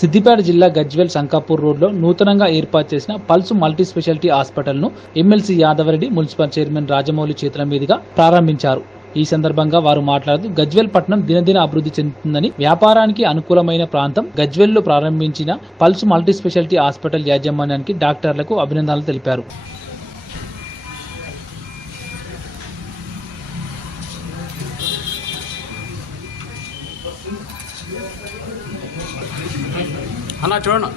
సిద్దిపేట జిల్లా గజ్వేల్ శంకాపూర్ రోడ్లో నూతనంగా ఏర్పాటు చేసిన pulse multi speciality హాస్పిటల్ను MLC Yadava Reddy municipal chairman Rajamouli చేతుల మీదుగా ప్రారంభించారు. ఈ సందర్భంగా వారు మాట్లాడుతూ గజ్వెల్ పట్టణం దినదిన అభివృద్ధి చెందుతుందని వ్యాపారానికి అనుకూలమైన ప్రాంతం గజ్వెల్లో ప్రారంభించిన పల్స్ మల్టీ స్పెషాలిటీ హాస్పిటల్ యాజమాన్యానికి డాక్టర్లకు అభినందనలు తెలిపారు. 还拿针呢。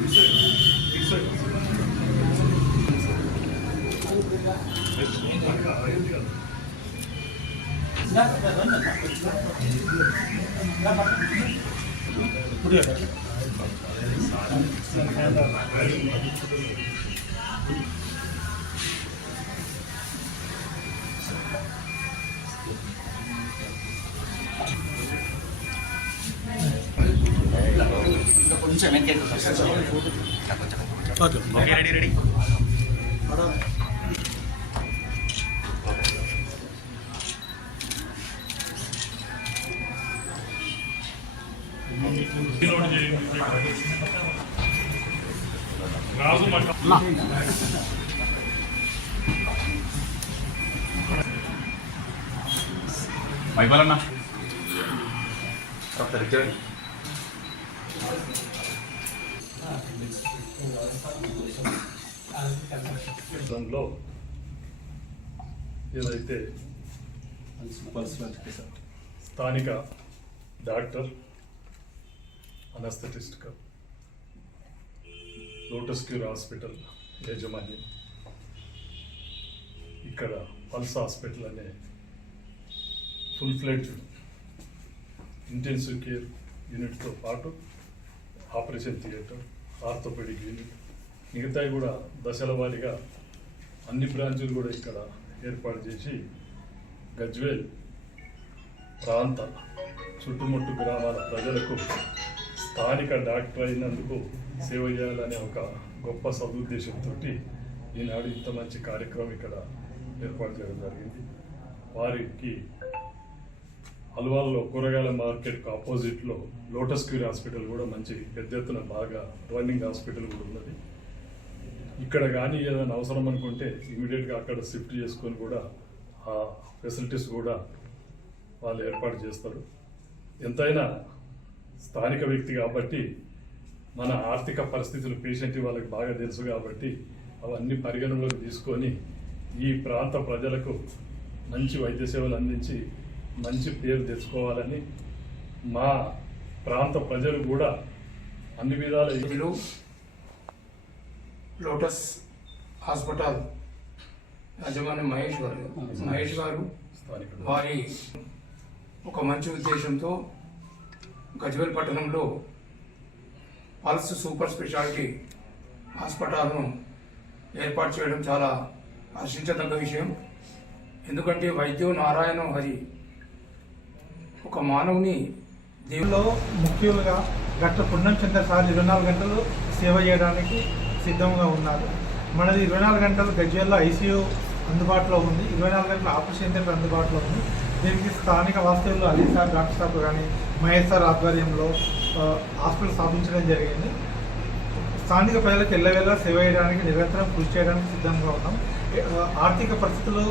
అన్న చూడండి ఓకే రెడీ రెడీ మైపాలన్నా దానిలో ఏదైతే స్థానిక doctor anaesthetist lotus cure hospital యాజమాన్యం ఇక్కడ పల్స్ హాస్పిటల్ అనే ఫుల్ ఫ్లెడ్జ్డ్ ఇంటెన్సివ్ కేర్ యూనిట్తో పాటు ఆపరేషన్ థియేటర్ ఆర్థోపెడిక్ యూనిట్ మిగతాయి కూడా దశల వారీగా అన్ని బ్రాంచులు కూడా ఇక్కడ ఏర్పాటు చేసి గజ్వేల్ ప్రాంత చుట్టుముట్టు గ్రామాల ప్రజలకు స్థానిక డాక్టర్ అయినందుకు సేవ చేయాలనే ఒక గొప్ప సదుద్దేశంతో ఈనాడు ఇంత మంచి కార్యక్రమం ఇక్కడ ఏర్పాటు చేయడం జరిగింది. వారికి అల్వాల్లో కూరగాయల మార్కెట్కు ఆపోజిట్లో లోటస్ క్యూర్ హాస్పిటల్ కూడా మంచి పెద్ద ఎత్తున బాగా రన్నింగ్ హాస్పిటల్ కూడా ఉన్నది. ఇక్కడ కానీ ఏదైనా అవసరం అనుకుంటే ఇమీడియట్గా అక్కడ షిఫ్ట్ చేసుకొని కూడా ఆ ఫెసిలిటీస్ కూడా వాళ్ళు ఏర్పాటు చేస్తారు. ఎంతైనా స్థానిక వ్యక్తి కాబట్టి మన ఆర్థిక పరిస్థితులు పేషెంట్ వాళ్ళకి బాగా తెలుసు కాబట్టి అవన్నీ పరిగణలోకి తీసుకొని ఈ ప్రాంత ప్రజలకు మంచి వైద్య సేవలు అందించి మంచి పేరు తెచ్చుకోవాలని మా ప్రాంత ప్రజలు కూడా అన్ని విధాల సభ్యులు లోటస్ హాస్పిటల్ యజమాని మహేష్ గారు మహేష్ గారు వారి ఒక మంచి ఉద్దేశంతో గజ్వేల్ పట్టణంలో పల్స్ సూపర్ స్పెషాలిటీ హాస్పిటల్ను ఏర్పాటు చేయడం చాలా హర్షించదగ్గ విషయం. ఎందుకంటే వైద్యం నారాయణ హరి ఒక మానవుని దేవులో ముఖ్యులుగా గట్ట పుణ్యం చంద్ర సార్ ఇరవై నాలుగు గంటలు సేవ చేయడానికి సిద్ధంగా ఉన్నారు. మనది ఇరవై నాలుగు గంటలు గజ్వేల్లో ఐసీయూ అందుబాటులో ఉంది. ఇరవై నాలుగు గంటల ఆపరేషన్ థియేటర్ అందుబాటులో ఉంది. దీనికి స్థానిక వాస్తవులు అలీ సార్ డాక్టర్ సార్ కానీ మహేష్ సార్ ఆధ్వర్యంలో హాస్పిటల్ స్థాపించడం జరిగింది. స్థానిక ప్రజలకు ఎల్లవేళ సేవ చేయడానికి నిరంతరం కృషి చేయడానికి సిద్ధంగా ఉన్నాం. ఆర్థిక పరిస్థితులు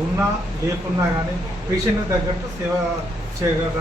ఉన్నా లేకున్నా కానీ పేషెంట్ తగ్గట్టు సేవ చేయగలరా?